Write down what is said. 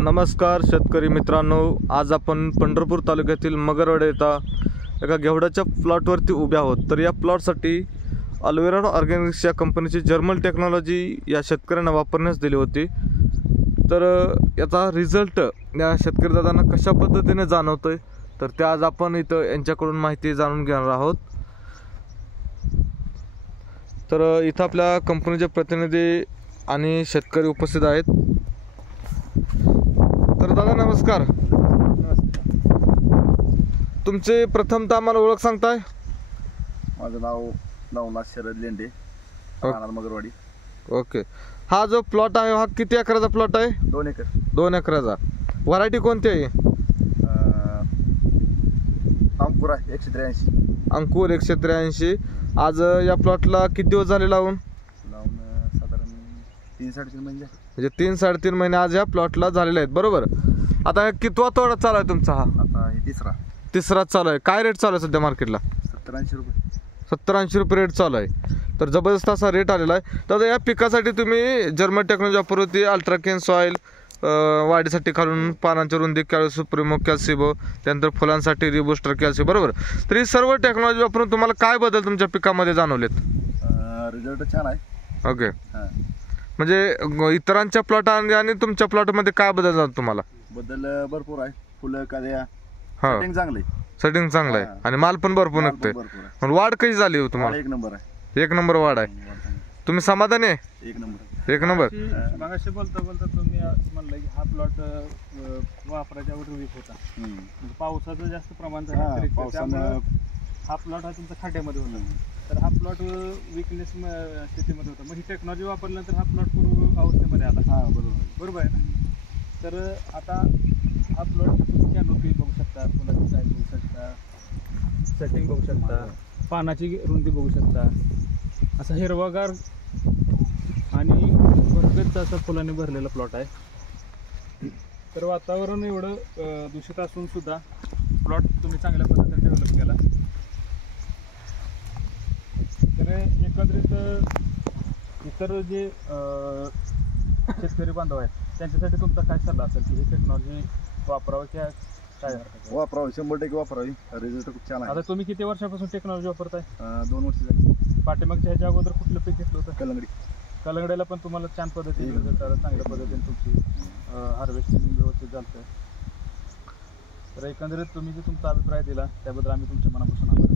नमस्कार शेतकरी मित्रांनो, आज आपण पंढरपूर तालुक्यातील मगरवाडा येथे एका घेवडाच्या प्लॉटवरती उभे आहोत। तर या प्लॉटसाठी अल्वेरा ऑर्गॅनिक्स या कंपनीची जर्मन टेक्नॉलॉजी या शेतकऱ्यांना वापरण्यास दिली होती। तर याचा रिझल्ट या शेतकरी दादांना कशा पद्धतीने जाणवतोय तर ते आज आपण इथं यांच्याकडून माहिती जाणून घेणार आहोत। तर इथं आपल्या कंपनीचे प्रतिनिधी आणि शेतकरी उपस्थित आहेत। तर दादा नमस्कार। तुमचे प्रथमतः आम्हाला ओळख सांगताय? माझं नाव नवनाथ शरद लेंडे, राहणार मगरवाडी। ओके, हा जो प्लॉट आहे हा किती एकराचा प्लॉट आहे? 2 एकर। 2 एकराचा। व्हरायटी कोणती आहे? अंकुर 183। अंकुर 183। आज या प्लॉटला किती दिवस झाले लावून? साधारण 3-3.5 महिने। म्हणजे 3-3.5 महिने आज या प्लॉटला झालेले आहेत, बरोबर? आता कितवा तोडा चालू आहे तुमचा? हा आता हे तिसरा चालू आहे। काय रेट चालू आहे सध्या मार्केटला? 70-80 रुपये। 70-80 रुपये रेट चालू आहे। तर जबरदस्त असा रेट आलेला आहे। तर या पिकासाठी तुम्ही जर्मन टेक्नॉलॉजी वापरली, अल्ट्राकेन सॉइल वाढीसाठी खालून पानांची रुंदी कॅल्शियम सुप्रीमो कॅल्सिबो, त्यानंतर फुलांसाठी रिबूस्टर कॅल्शियम, बरोबर? तर ही सर्व टेक्नॉलॉजी वापरून तुम्हाला काय बदल तुमच्या पिकामध्ये जाणवलेत? रिझल्ट छान आहे। ओके, म्हणजे इतरांच्या प्लॉट आणि तुमच्या प्लॉटमध्ये काय बदल जातो तुम्हाला? बदल भरपूर आहे। फुलं कद्या हा चांगले, सेटिंग चांगलं आहे आणि माल पण भरपूर निघतोय। पण वाढ कशी झाली हो तुम्हाला? 1 नंबर आहे। 1 नंबर वाढ आहे। तुम्ही समाधानी आहे? 1 नंबर। 1 नंबर। मागाशी बोलता तुम्ही म्हणलं की हा प्लॉट वापरायच्या अगोदर वीक होता, म्हणजे पावसाचं जास्त प्रमाण झालं, त्यामुळे हा प्लॉट हा तुमचा खाट्यामध्ये होता। तर हा प्लॉट वीकनेस स्थितीमध्ये होता, मग ही टेक्नॉलॉजी वापरल्यानंतर हा प्लॉट पूर्व अवस्थेमध्ये आला। बरोबर आहे ना? तर आता हा प्लॉट तुम्ही कॅनोपी बघू शकता, फुलाची साईज बघू शकता, सेटिंग बघू शकता, पानाची रुंदी बघू शकता, असा हिरवागार आणि भरगच्च असा फुलाने भरलेला प्लॉट आहे। तर वातावरण एवढं दूषित असून सुद्धा प्लॉट तुम्ही चांगल्या पद्धतीने डेव्हलप केला। तर एकंदरीत इतर जे शेतकरी बांधव आहेत त्यांच्यासाठी तुमचा काय सल्ला असेल की ही टेक्नॉलॉजी वापरावं की काय? वापरावी, 100% वापरावी। रिझल्ट खूप छान आहे। आता तुम्ही किती वर्षापासून टेक्नॉलॉजी वापरताय? 2 वर्ष झाली। पाठीमागच्या ह्याच्या अगोदर कुठलं पीक घेतलं होतं? कलंगड्याला पण तुम्हाला छान पद्धतीने रिझल्ट आला, चांगल्या पद्धतीने तुमची हार्वेस्टिंग व्यवस्थित झालं। तर एकंदरीत तुम्ही जे तुमचा अभिप्राय दिला त्याबद्दल आम्ही तुमच्या मनापासून आभार।